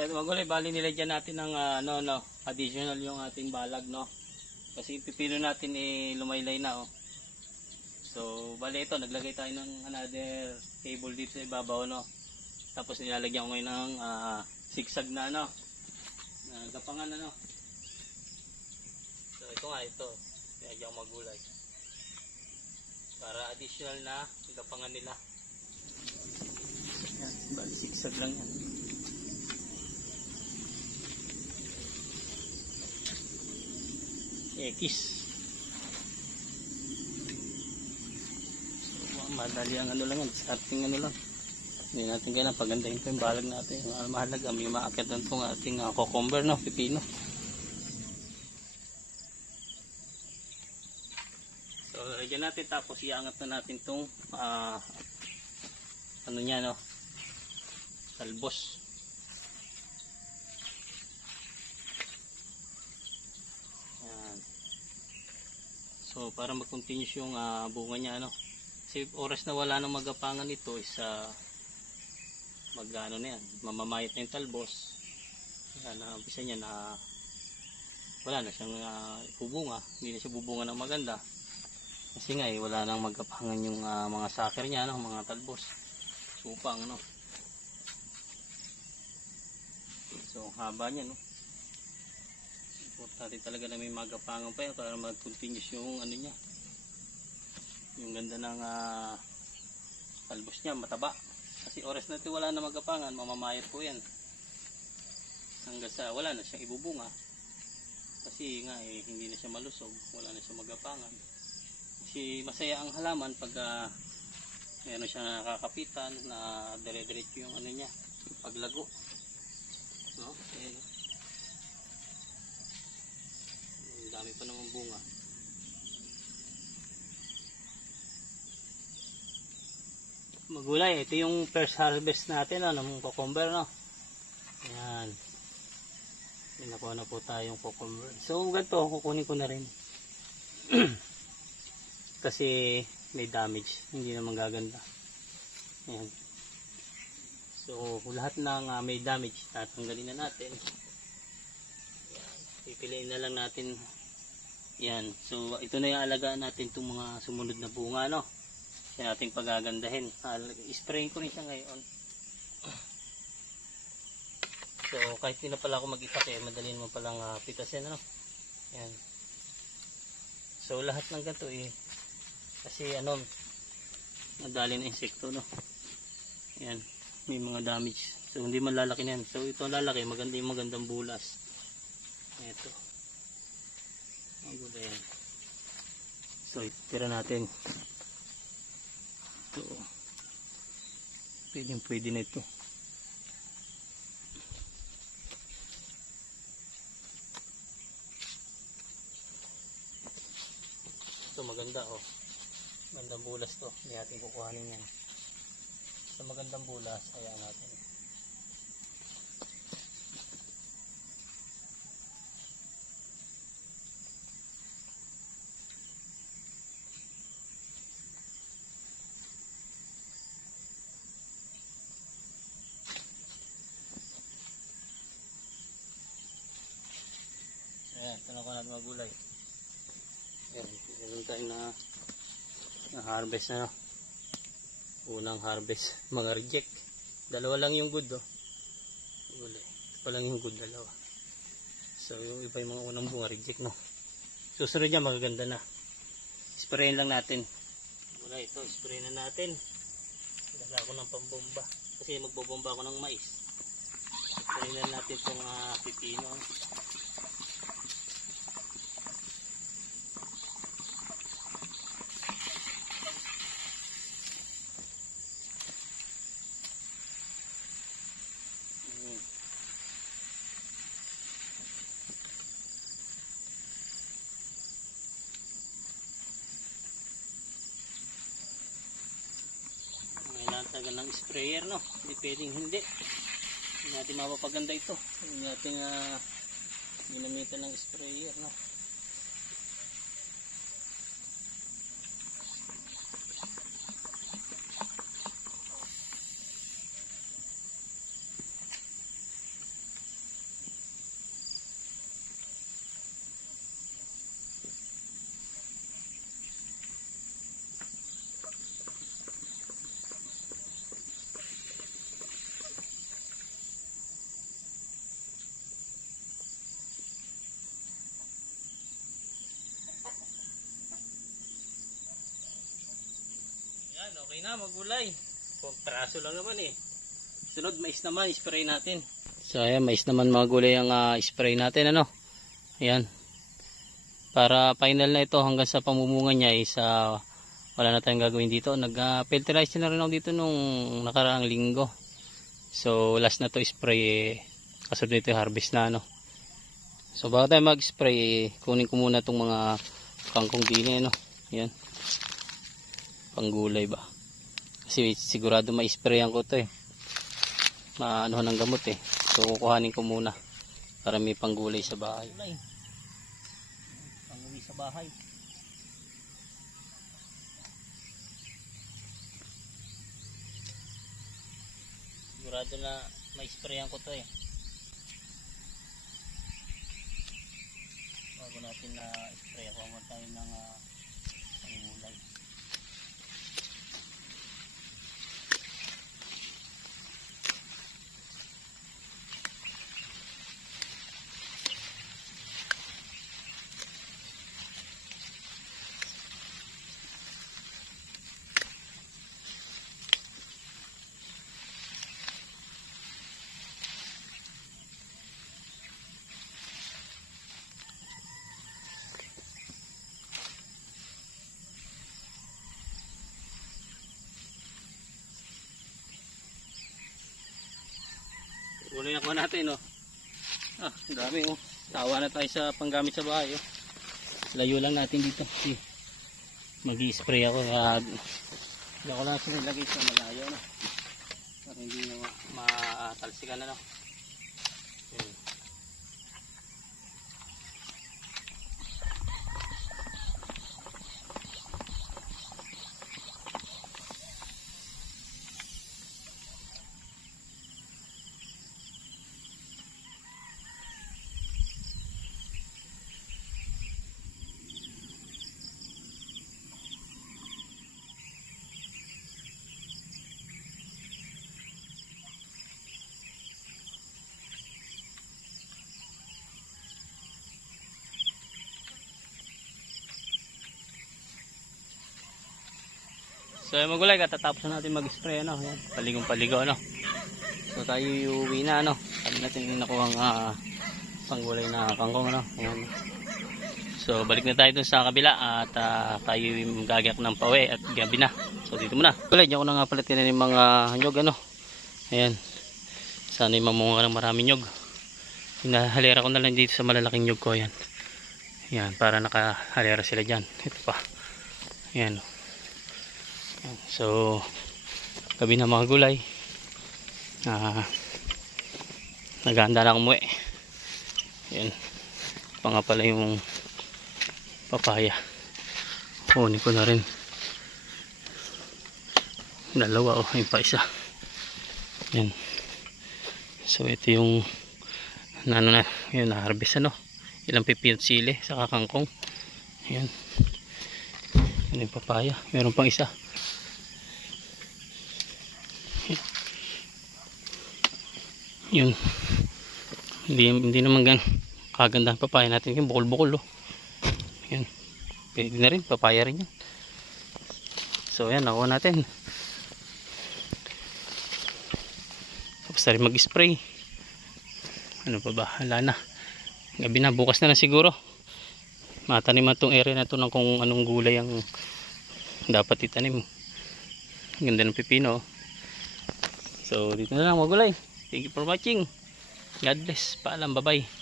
So magulay, bali nilagyan natin ng additional yung ating balag, no. Kasi pipino natin lumaylay na, oh. So bali ito, naglagay tayo ng another cable dito sa ibabaw, no. Tapos nilalagyan ko ngayon ng zigzag na gapangan, ano. So ito nga, ito nilalagyan ko magulay para additional na gapangan nila. Yan, bali zigzag lang yan. X. So madali ang lang yan, starting lang. Hindi natin kailangan pagandahin pa yung balag natin. Mahalaga, may maakyat doon itong ating cucumber, no, pipino. So lagyan natin, tapos iangat na natin itong niya, no, talbos. Yan. So para mag-continuous yung bunga niya, no. Kasi oras na wala nang magapangan ito is na yan, mamamayat na yung talbos. Yan, umpisa niya na wala na siyang bubunga, hindi na siya bubunga ng maganda. Kasi nga wala nang magapangan yung mga sucker niya, no, mga talbos. Supang, no. So haba niya, no. Importante talaga na may magapangan pa yan para mag-continuous yung niya. Yung ganda ng talbos niya, mataba. Kasi oras na ito wala na magapangan, mamamayat po yan. Hanggang sa wala na siyang ibubunga. Kasi nga hindi na siya malusog, wala na siya magapangan. Kasi masaya ang halaman pag meron siyang nakakapitan na dire-diretso yung niya, yung paglago. No? Ang dami pa naman bunga. Magulay, ito yung first harvest natin, ng cucumber, no. Ayan. Pinakuha na po tayong cucumber. So ganito, kukunin ko na rin. Kasi may damage, hindi naman gaganda. Ayan. So lahat ng may damage, tatanggalin na natin. Pipiliin na lang natin. Yan. So ito na yung alagaan natin itong mga sumunod na bunga, no. Kaya natin pagagandahin. Sprayin ko rin siya ngayon. So kahit di na pala ako mag-itak, madali naman palang pitasin, ano. Yan. So lahat ng ganito kasi madali na insekto, no. Yan, may mga damage. So hindi man lalaki na yan. So ito lalaki, maganda yung magandang bulas. Ito. Maganda yan. So itira natin. Ito. Pwede na ito. Ito maganda, oh. Magandang bulas to. Hindi natin kukuhanin yan. Sa magandang bulas, ayan natin. Ayan, tanong ko natin magulay. Ayan, meron tayo na harvest na, no? Unang harvest, mga reject. Dalawa lang yung good, oh. Gulay. Ito pa lang yung good, dalawa. So yung iba yung mga unang bunga reject, no? Susunod niya magaganda na. Sprayin lang natin. Wala, ito, sprayin na natin. Dala ko ng pambomba. Kasi magbobomba ako ng mais. Sprayin na natin itong pipino. Tagal ng sprayer, no. Hindi pwedeng hindi natin mapapaganda ito. Hindi natin ginamitan ng sprayer, no. Okay na, magulay. Huwag praso lang naman eh. Sunod, mais naman, spray natin. So ayan, mais naman mga gulay ang spray natin, ano. Ayan. Para final na ito hanggang sa pamumunga niya is wala na tayong gagawin dito. Nag-filterize na rin ako dito nung nakaraang linggo. So last na to spray kasunod nito harvest na, ano. So bago tayo mag-spray kunin ko muna itong mga kangkong dini, ano. Ayan. Panggulay ba. Kasi sigurado ma-sprayan ko to eh. Maano ng gamot eh. So kukuhanin ko muna para may panggulay sa bahay. Panguwi sa bahay. Sigurado na ma-sprayan ko to eh. Bago natin na spray ako muna tayo ng panggulay. Uli na ko natin, oh. Ang dami, oh. Tawa na tayo sa panggamit sa bahay, oh. Layo lang natin dito. Mag-i-spray ako. Hindi ako lang sinilagay sa malayo, no. Para hindi na matalsikan na, no. Okay. So magulay, katatapos na natin mag-spray, ano. Ayan, paligong paligo, ano. So tayo uuwi na, ano. Kami natin nakuha ang panggulay na kangkong, ano. Ayan. So balik na tayo dun sa kabila at tayo gagayak ng pawe at gabi na. So dito muna. Gulay, diyan ko na nga pala tinanim mga nyog, ano. Ayan. Sana'y mamunga ng maraming nyog. Hinahalera ko na lang dito sa malalaking nyog ko, ayan. Ayan, para nakahalera sila dyan. Ito pa. Ayan. So gabi na mga gulay, naghahanda na akong umuwi. Yan pa nga pala yung papaya, kunin ko na rin dalawa, yung pa isa. Yan. So ito yung ano na yun, na harvest, ano. Ilang pipinot sili sa kangkong. Yan. Yan yung papaya, meron pang isa. Yun, hindi naman kaganda ang papaya natin, yung bukol-bukol, oh. Yan, pwede na rin, papaya rin yan. So yan, nakuha natin. Tapos na rin mag-spray. Ano pa ba, hala na, gabi na, bukas na lang siguro mataniman tong area na to ng kung anong gulay ang dapat itanim. Ganda ng pipino, oh. So dito na lang mga gulay. Thank you for watching. God bless. Paalam. Bye-bye.